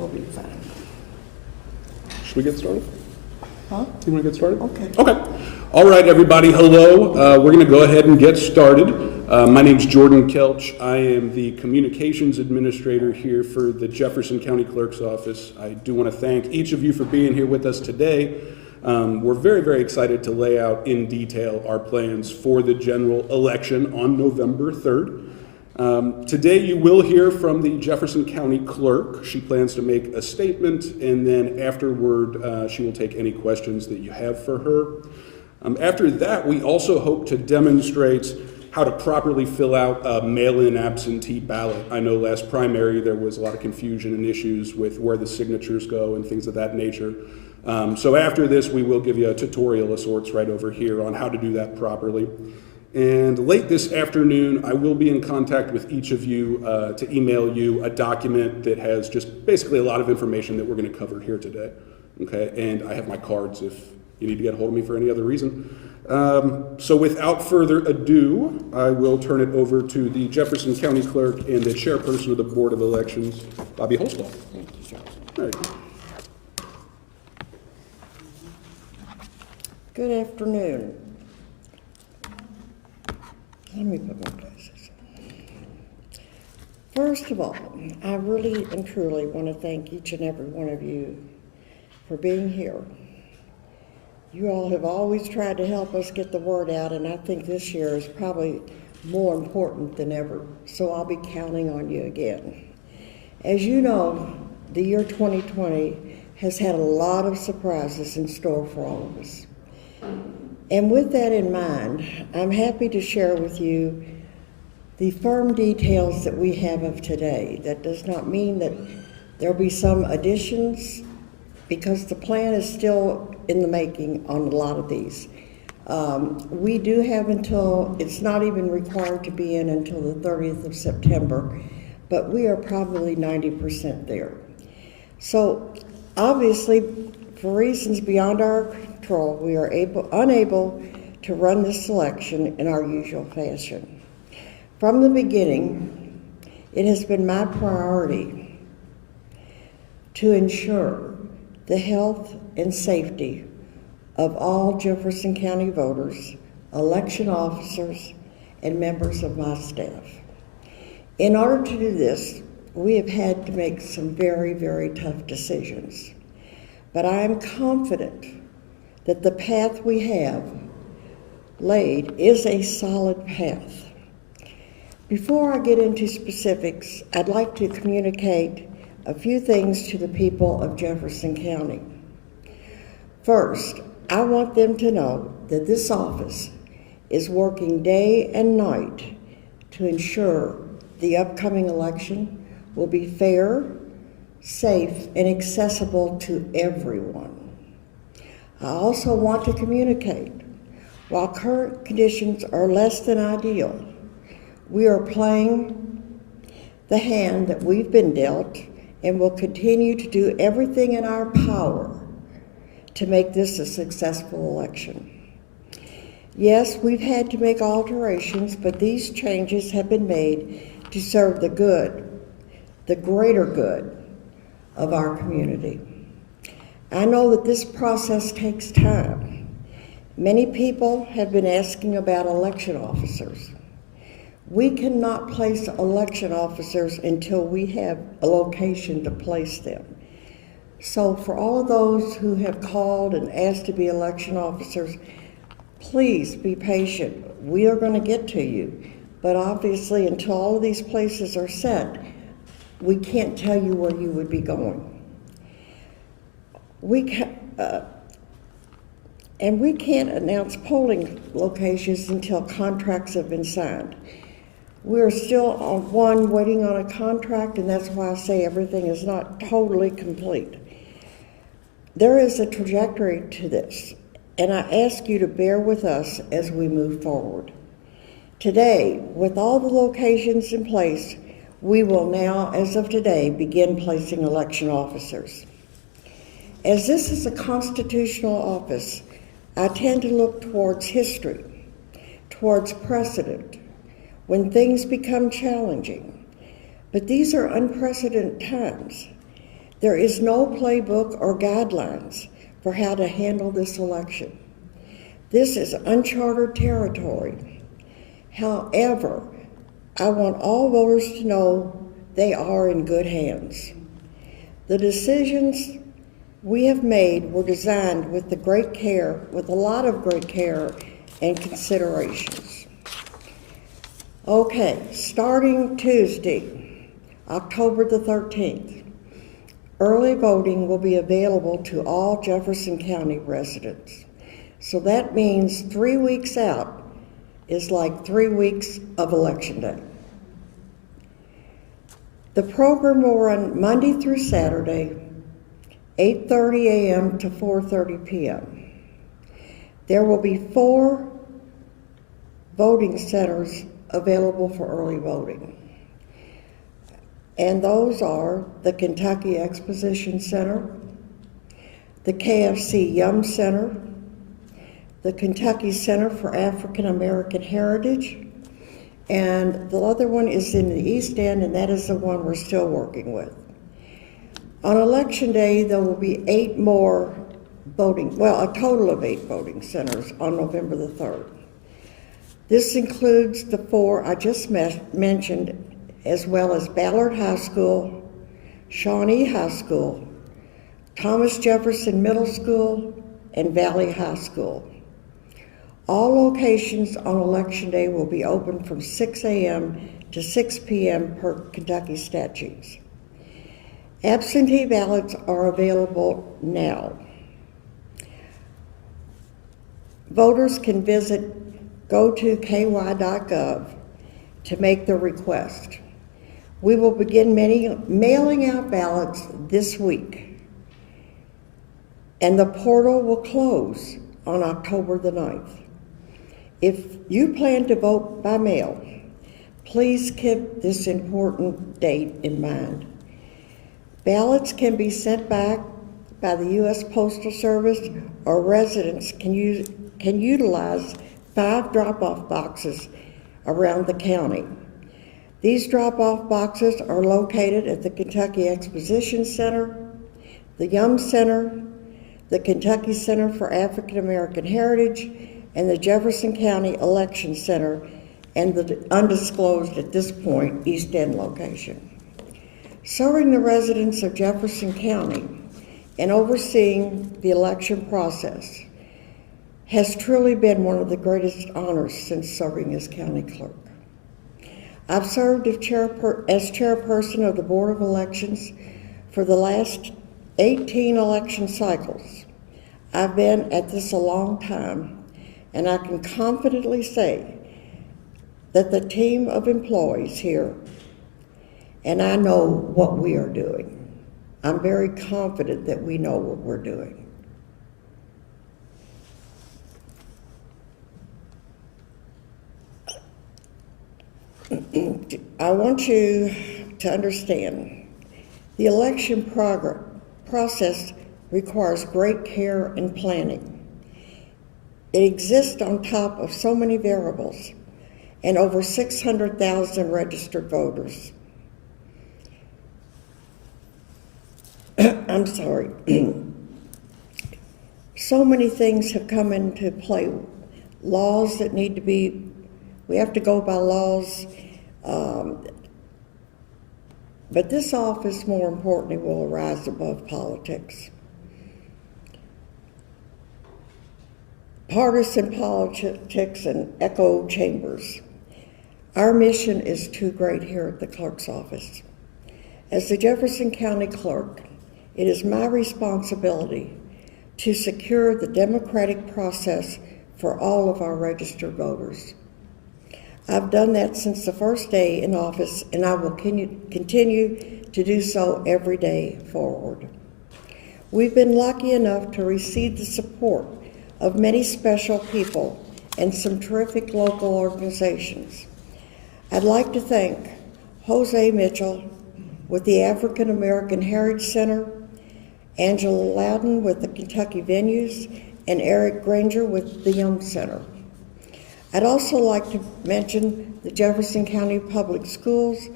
we'll be fine. Should we get started? Huh? You want to get started? Okay. Okay. All right, everybody, hello. We're going to go ahead and get started. My name's Jordan Kelch. I am the Communications Administrator here for the Jefferson County Clerk's Office. I do want to thank each of you for being here with us today. We're very, very excited to lay out in detail our plans for the general election on November 3rd. Today you will hear from the Jefferson County Clerk. She plans to make a statement, and then afterward she will take any questions that you have for her. After that, we also hope to demonstrate how to properly fill out a mail-in absentee ballot. I know last primary there was a lot of confusion and issues with where the signatures go and things of that nature. So after this, we will give you a tutorial of sorts right over here on how to do that properly. And late this afternoon, I will be in contact with each of you to email you a document that has just basically a lot of information that we're going to cover here today. Okay, and I have my cards if you need to get a hold of me for any other reason. So without further ado, I will turn it over to the Jefferson County Clerk and the Chairperson of the Board of Elections, Bobby Holzbach. Thank you, John. All right. Good afternoon. Let me put my glasses on. First of all, I really and truly want to thank each and every one of you for being here. You all have always tried to help us get the word out, and I think this year is probably more important than ever, so I'll be counting on you again. As you know, the year 2020 has had a lot of surprises in store for all of us. And with that in mind, I'm happy to share with you the firm details that we have of today. That does not mean that there'll be some additions, because the plan is still in the making on a lot of these. We do have until, it's not even required to be in until the 30th of September, but we are probably 90% there. So obviously, for reasons beyond our control, we are unable to run this election in our usual fashion. From the beginning, it has been my priority to ensure the health and safety of all Jefferson County voters, election officers, and members of my staff. In order to do this, we have had to make some very, very tough decisions. But I am confident that the path we have laid is a solid path. Before I get into specifics, I'd like to communicate a few things to the people of Jefferson County. First, I want them to know that this office is working day and night to ensure the upcoming election will be fair, safe, and accessible to everyone. I also want to communicate, while current conditions are less than ideal, we are playing the hand that we've been dealt and will continue to do everything in our power to make this a successful election. Yes, we've had to make alterations, but these changes have been made to serve the good, the greater good of our community. I know that this process takes time. Many people have been asking about election officers. We cannot place election officers until we have a location to place them. So for all of those who have called and asked to be election officers, please be patient. We are going to get to you. But obviously, until all of these places are set, we can't tell you where you would be going. We can't announce polling locations until contracts have been signed. We're still on waiting on a contract, and that's why I say everything is not totally complete. There is a trajectory to this, and I ask you to bear with us as we move forward. Today, with all the locations in place, we will now, as of today, begin placing election officers. As this is a constitutional office, I tend to look towards history, towards precedent, when things become challenging. But these are unprecedented times. There is no playbook or guidelines for how to handle this election. This is uncharted territory. However, I want all voters to know they are in good hands. The decisions we have made were designed with a lot of great care and considerations. Okay, starting Tuesday, October the 13th, early voting will be available to all Jefferson County residents. So that means 3 weeks out is like 3 weeks of Election Day. The program will run Monday through Saturday, 8:30 a.m. to 4:30 p.m. There will be 4 voting centers available for early voting. And those are the Kentucky Exposition Center, the KFC Yum Center, the Kentucky Center for African American Heritage, and the other one is in the East End, and that is the one we're still working with. On Election Day, there will be 8 more a total of 8 voting centers on November the 3rd. This includes the 4 I just mentioned, as well as Ballard High School, Shawnee High School, Thomas Jefferson Middle School, and Valley High School. All locations on Election Day will be open from 6 a.m. to 6 p.m. per Kentucky statutes. Absentee ballots are available now. Voters can visit go-to-ky.gov to make their request. We will begin mailing out ballots this week, and the portal will close on October the 9th. If you plan to vote by mail, please keep this important date in mind. Ballots can be sent back by the U.S. Postal Service, or residents can utilize 5 drop-off boxes around the county. These drop-off boxes are located at the Kentucky Exposition Center, the Yum Center, the Kentucky Center for African American Heritage, and the Jefferson County Election Center, and the undisclosed at this point East End location. Serving the residents of Jefferson County and overseeing the election process has truly been one of the greatest honors since serving as county clerk. I've served as chairperson of the Board of Elections for the last 18 election cycles. I've been at this a long time, and I can confidently say that the team of employees here, and I know what we are doing. I'm very confident that we know what we're doing. I want you to understand the election process requires great care and planning. It exists on top of so many variables and over 600,000 registered voters. I'm sorry. So many things have come into play. Laws that need to be, we have to go by laws. But this office, more importantly, will rise above politics. Partisan politics and echo chambers. Our mission is too great here at the clerk's office. As the Jefferson County Clerk, it is my responsibility to secure the democratic process for all of our registered voters. I've done that since the first day in office, and I will continue to do so every day forward. We've been lucky enough to receive the support of many special people and some terrific local organizations. I'd like to thank Jose Mitchell with the African American Heritage Center, Angela Loudon with the Kentucky Venues, and Eric Granger with the Yum Center. I'd also like to mention the Jefferson County Public Schools,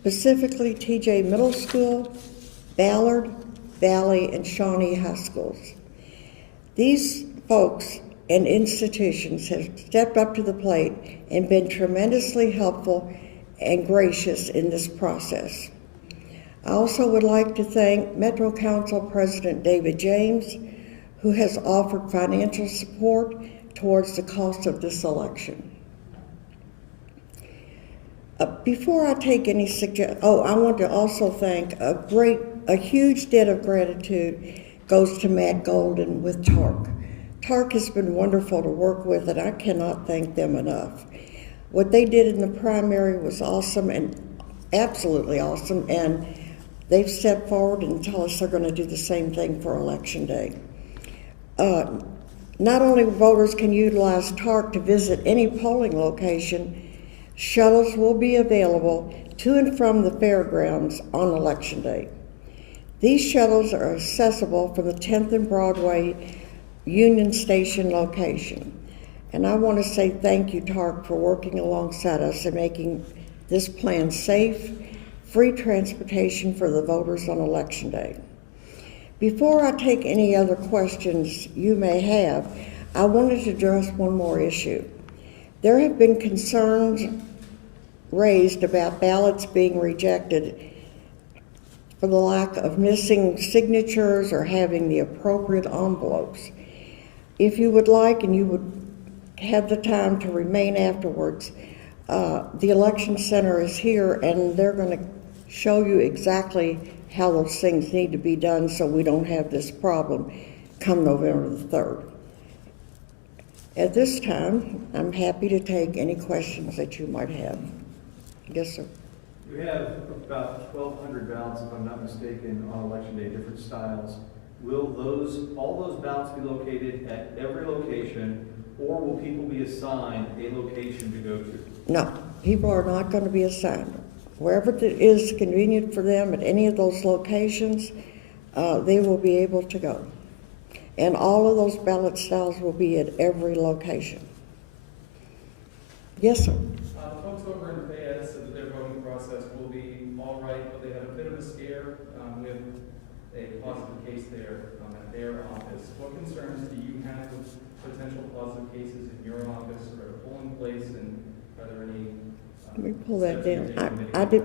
specifically TJ Middle School, Ballard, Valley, and Shawnee High Schools. These folks and institutions have stepped up to the plate and been tremendously helpful and gracious in this process. I also would like to thank Metro Council President David James, who has offered financial support towards the cost of this election. Before I take any I want to also thank a huge debt of gratitude goes to Matt Golden with TARC. TARC has been wonderful to work with, and I cannot thank them enough. What they did in the primary was awesome and absolutely awesome, and they've stepped forward and tell us they're going to do the same thing for Election Day. Not only voters can utilize TARC to visit any polling location, shuttles will be available to and from the fairgrounds on Election Day. These shuttles are accessible from the 10th and Broadway Union Station location. And I want to say thank you, TARC, for working alongside us and making this plan safe, free transportation for the voters on Election Day. Before I take any other questions you may have, I wanted to address one more issue. There have been concerns raised about ballots being rejected for the lack of missing signatures or having the appropriate envelopes. If you would like and you would have the time to remain afterwards, the election center is here and they're going to show you exactly how those things need to be done so we don't have this problem come November the 3rd. At this time, I'm happy to take any questions that you might have. Yes, sir. You have about 1,200 ballots, if I'm not mistaken, on Election Day, different styles. Will all those ballots be located at every location, or will people be assigned a location to go to? No, people are not going to be assigned. Wherever it is convenient for them at any of those locations, they will be able to go. And all of those ballot styles will be at every location. Yes, sir. Folks over in Fayette said that their voting process will be all right, but they have a bit of a scare with a positive case there at their office. What concerns do you have with potential positive cases in your office or at a polling place, and are there any? Let me pull that down.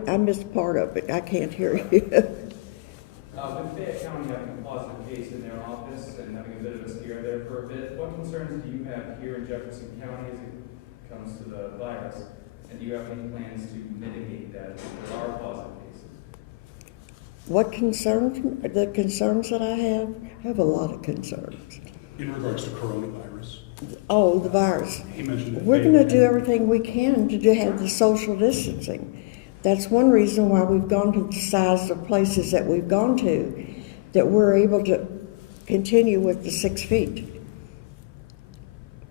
I missed part of it. I can't hear you. With Fayette County having a positive case in their office and having a bit of a scare there for a bit, what concerns do you have here in Jefferson County as it comes to the virus? And do you have any plans to mitigate that if there are positive cases? What concerns? The concerns that I have a lot of concerns. In regards to coronavirus, Oh, the virus. he mentioned that We're going to do everything we can to have the social distancing. That's one reason why we've gone to the size of places that we've gone to, that we're able to continue with the 6 feet.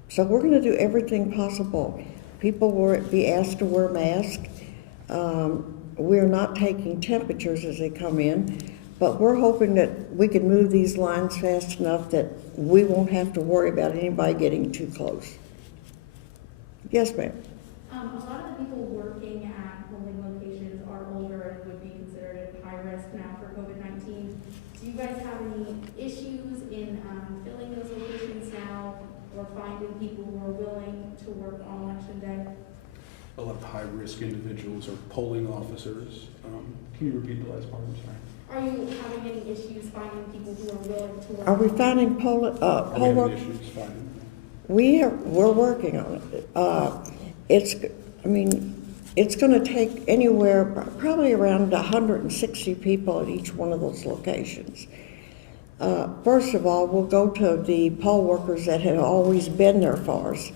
So we're going to do everything possible. People will be asked to wear masks. We're not taking temperatures as they come in, but we're hoping that we can move these lines fast enough that we won't have to worry about anybody getting too close. Yes, ma'am. A lot of the people working at polling locations are older and would be considered at high risk now for COVID-19. Do you guys have any issues in filling those locations now or finding people who are willing to work on Election Day? a lot of high-risk individuals or polling officers. Can you repeat the last part? I'm sorry. Are you having any issues finding people who are willing to work? Are we finding poll Are we having work? issues finding? We're working on it. It's going to take anywhere, probably around 160 people at each one of those locations. First of all, we'll go to the poll workers that have always been there for us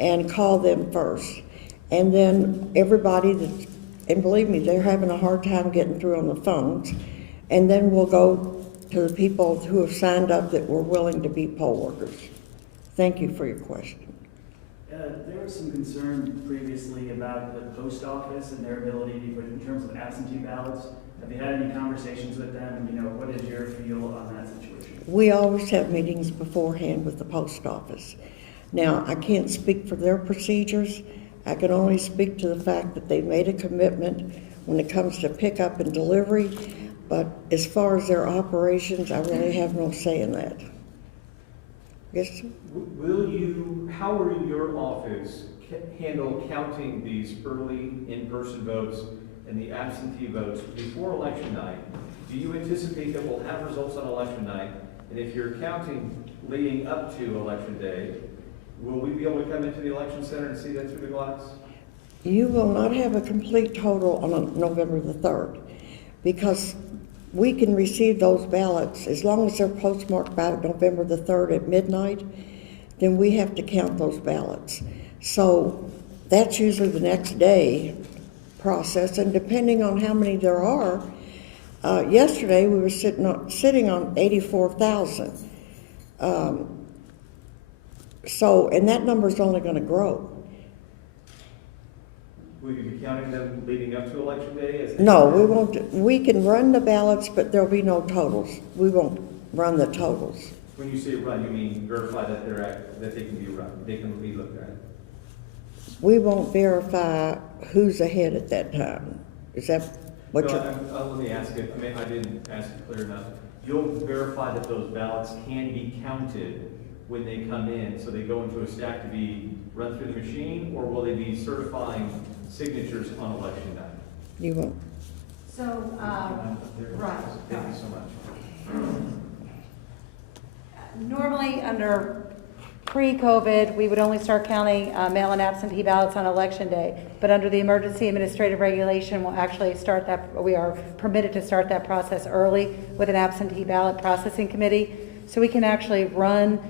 and call them first. And then everybody that, and believe me, they're having a hard time getting through on the phones. And then we'll go to the people who have signed up that were willing to be poll workers. Thank you for your question. There was some concern previously about the post office and their ability in terms of absentee ballots. Have you had any conversations with them? You know, what is your feel on that situation? We always have meetings beforehand with the post office. Now, I can't speak for their procedures. I can only speak to the fact that they made a commitment when it comes to pickup and delivery. But as far as their operations, I really have no say in that. Yes, sir? How will your office handle counting these early in-person votes and the absentee votes before election night? Do you anticipate that we'll have results on election night? And if you're counting leading up to election day, will we be able to come into the election center and see that through the glass? You will not have a complete total on November the 3rd, because we can receive those ballots as long as they're postmarked by November the 3rd at midnight. Then we have to count those ballots. So that's usually the next day process, and depending on how many there are, yesterday we were sitting on 84,000. And that number's only going to grow. Will you be counting them leading up to election day? No, we won't. We can run the ballots, but there'll be no totals. We won't run the totals. When you say run, you mean verify that that they can be run, they can be looked at? We won't verify who's ahead at that time. Is that what you're? Let me ask it. I mean, I didn't ask it clear enough. You'll verify that those ballots can be counted when they come in, so they go into a stack to be run through the machine, or will they be certifying signatures on election night? You won't. So, right. Thank you so much. Normally, under pre-COVID, we would only start counting mail-in absentee ballots on election day. But under the emergency administrative regulation, we'll actually start that, we are permitted to start that process early with an absentee ballot processing committee. So we can actually run,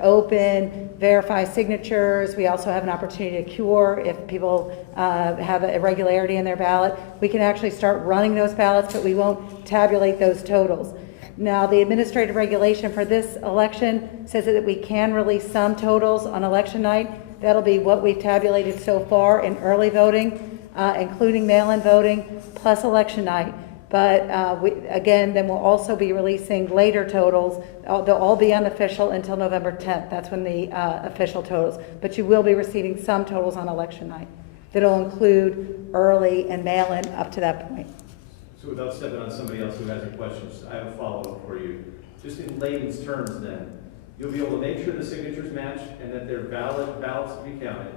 open, verify signatures. We also have an opportunity to cure if people have an irregularity in their ballot. We can actually start running those ballots, but we won't tabulate those totals. Now, the administrative regulation for this election says that we can release some totals on election night. That'll be what we've tabulated so far in early voting, including mail-in voting, plus election night. But then we'll also be releasing later totals. They'll all be unofficial until November 10th. That's when the official totals. But you will be receiving some totals on election night. That'll include early and mail-in up to that point. So without stepping on somebody else who has any questions, I have a follow-up for you. Just in layman's terms then, you'll be able to make sure the signatures match and that they're valid ballots to be counted.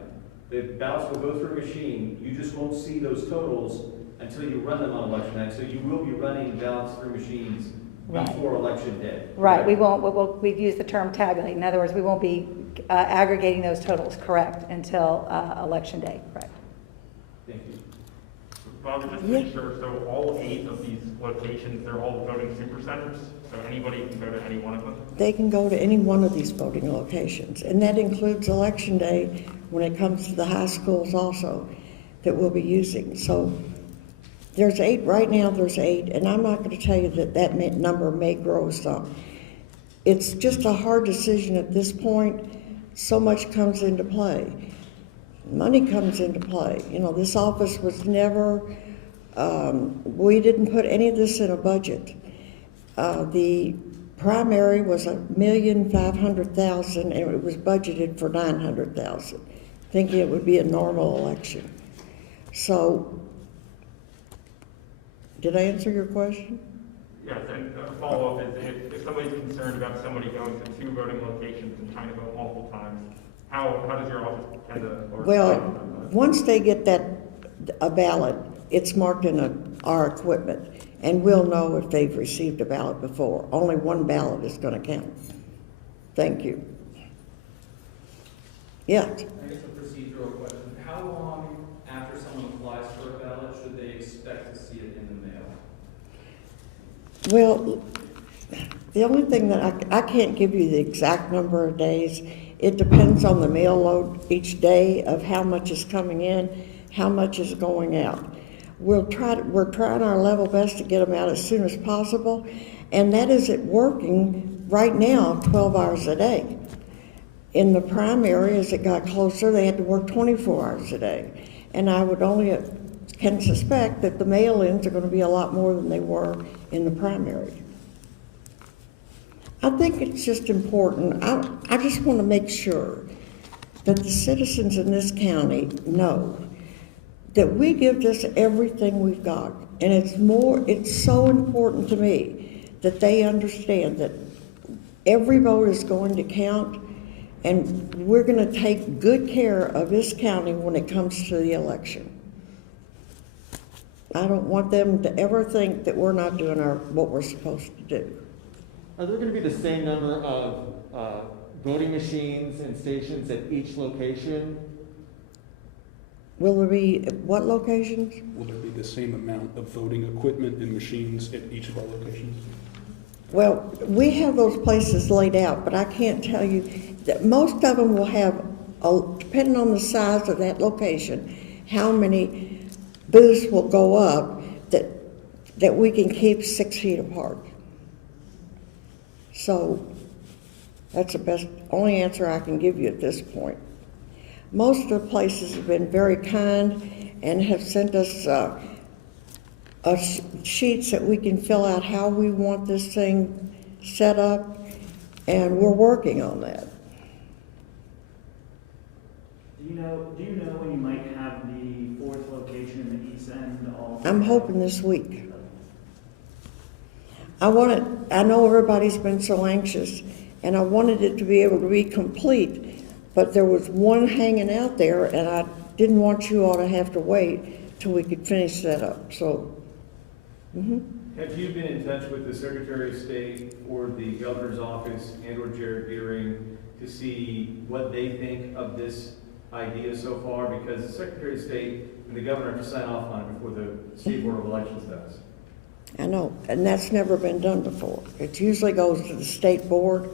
The ballots will go through a machine. You just won't see those totals until you run them on election night. So you will be running ballots through machines before election day. Right. We won't. We've used the term tabulate. In other words, we won't be aggregating those totals, correct, until election day. Correct. Thank you. Bob, just to make sure, so all 8 of these locations, they're all voting super centers? So anybody can go to any one of them? They can go to any one of these voting locations, and that includes election day when it comes to the high schools also that we'll be using. So there's 8 right now. There's 8, and I'm not going to tell you that number may grow some. It's just a hard decision at this point. So much comes into play. Money comes into play. You know, this office was never, we didn't put any of this in a budget. The primary was $1,500,000 and it was budgeted for $900,000, thinking it would be a normal election. So, did I answer your question? Yes, and a follow-up is if somebody's concerned about somebody going to 2 voting locations and trying to vote multiple times, how does your office tend to? Well, once they get a ballot, it's marked in our equipment, and we'll know if they've received a ballot before. Only one ballot is going to count. Thank you. Yeah. I guess a procedural question. How long after someone applies for a ballot should they expect to see it in the mail? Well, the only thing that I can't give you the exact number of days. It depends on the mail load each day of how much is coming in, how much is going out. We're trying our level best to get them out as soon as possible, and that is working right now 12 hours a day. In the primary, as it got closer, they had to work 24 hours a day, and I would can suspect that the mail-ins are going to be a lot more than they were in the primary. I think it's just important. I just want to make sure that the citizens in this county know that we give this everything we've got. And it's so important to me that they understand that every vote is going to count, and we're gonna take good care of this county when it comes to the election. I don't want them to ever think that we're not doing what we're supposed to do. Are there going to be the same number of voting machines and stations at each location? Will there be, what locations? Will there be the same amount of voting equipment and machines at each of our locations? Well, we have those places laid out, but I can't tell you that most of them will have, depending on the size of that location, how many booths will go up that we can keep 6 feet apart. So that's the only answer I can give you at this point. Most of the places have been very kind and have sent us sheets that we can fill out how we want this thing set up, and we're working on that. Do you know when you might have the 4th location in the east end all? I'm hoping this week. I know everybody's been so anxious, and I wanted it to be able to be complete, but there was one hanging out there, and I didn't want you all to have to wait till we could finish that up, so. Have you been in touch with the Secretary of State or the Governor's Office and or Jared Deering to see what they think of this idea so far? Because the Secretary of State and the Governor have to sign off on it before the State Board of Elections does. I know, and that's never been done before. It usually goes to the state board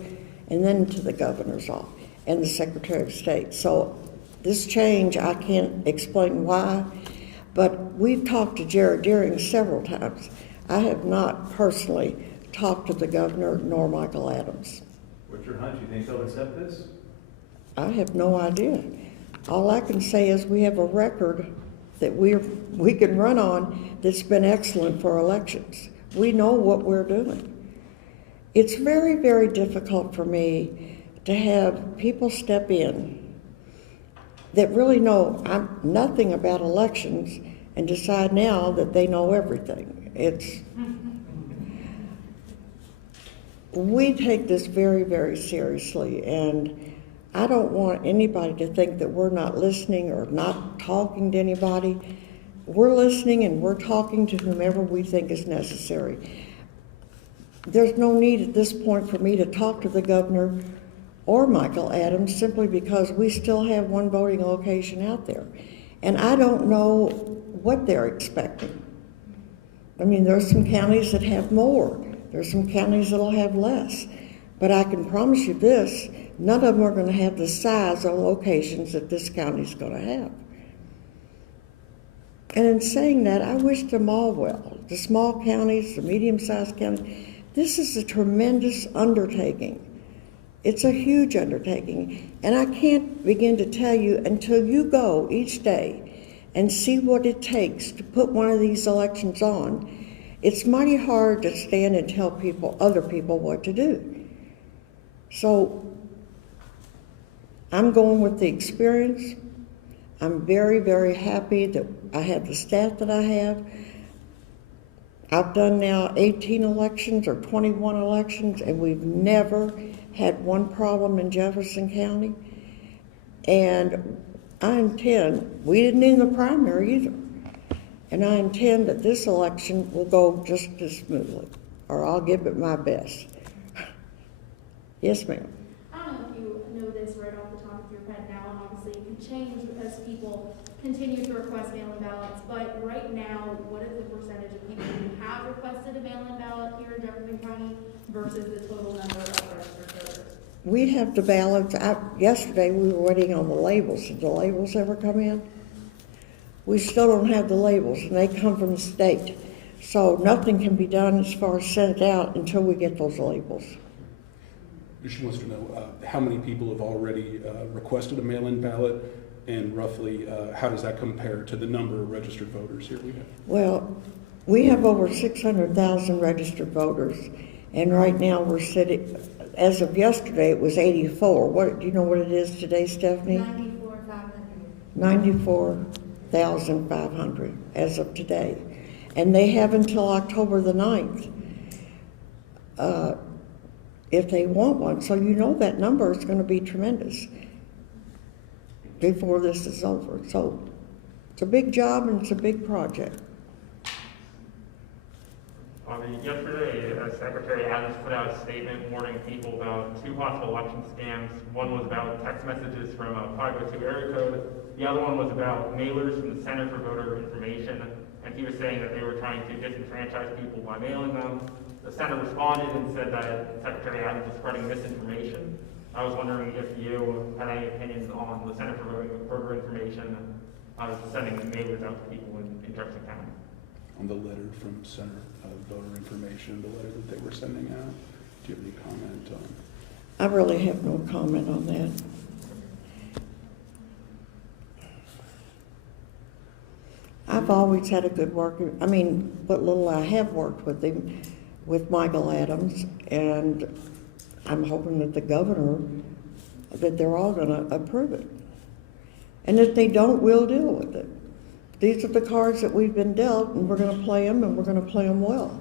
and then to the governor's office and the Secretary of State. So this change, I can't explain why, but we've talked to Jared Deering several times. I have not personally talked to the governor nor Michael Adams. What's your hunch? You think they'll accept this? I have no idea. All I can say is we have a record that we can run on that's been excellent for elections. We know what we're doing. It's very, very difficult for me to have people step in that really know nothing about elections and decide now that they know everything. We take this very, very seriously, and I don't want anybody to think that we're not listening or not talking to anybody. We're listening and we're talking to whomever we think is necessary. There's no need at this point for me to talk to the governor or Michael Adams simply because we still have one voting location out there. And I don't know what they're expecting. I mean, there's some counties that have more. There's some counties that'll have less. But I can promise you this, none of them are going to have the size of locations that this county's going to have. And in saying that, I wish them all well. The small counties, the medium-sized counties. This is a tremendous undertaking. It's a huge undertaking. And I can't begin to tell you until you go each day and see what it takes to put one of these elections on. It's mighty hard to stand and tell other people what to do. So I'm going with the experience. I'm very, very happy that I have the staff that I have. I've done now 18 elections or 21 elections, and we've never had one problem in Jefferson County. And I intend, we didn't need the primary either, and I intend that this election will go just as smoothly, or I'll give it my best. Yes, ma'am. I don't know if you know this right off the top of your head now, and obviously it can change as people continue to request mail-in ballots, but right now, what is the percentage of people who have requested a mail-in ballot here in Jefferson County versus the total number of registered voters? We have the ballots. Yesterday we were waiting on the labels. Did the labels ever come in? We still don't have the labels, and they come from the state. So nothing can be done as far as sent out until we get those labels. She wants to know how many people have already requested a mail-in ballot, and roughly how does that compare to the number of registered voters here we have? Well, we have over 600,000 registered voters, and right now we're sitting, as of yesterday, it was 84. Do you know what it is today, Stephanie? 94,500. 94,500 as of today. And they have until October the 9th, if they want one. So you know that number is gonna be tremendous before this is over. So it's a big job and it's a big project. Yesterday, Secretary Adams put out a statement warning people about 2 possible election scams. One was about text messages from a 502 area code. The other one was about mailers from the Center for Voter Information. And he was saying that they were trying to disenfranchise people by mailing them. The Center responded and said that Secretary Adams was spreading misinformation. I was wondering if you had any opinions on the Center for Voter Information sending mailers out to people in Jefferson County. On the letter from Center of Voter Information, the letter that they were sending out, do you have any comment on? I really have no comment on that. I've always had a good worker, I mean, what little I have worked with him, with Michael Adams, and I'm hoping that the governor, that they're all gonna approve it. And if they don't, we'll deal with it. These are the cards that we've been dealt, and we're gonna play them, and we're gonna play them well.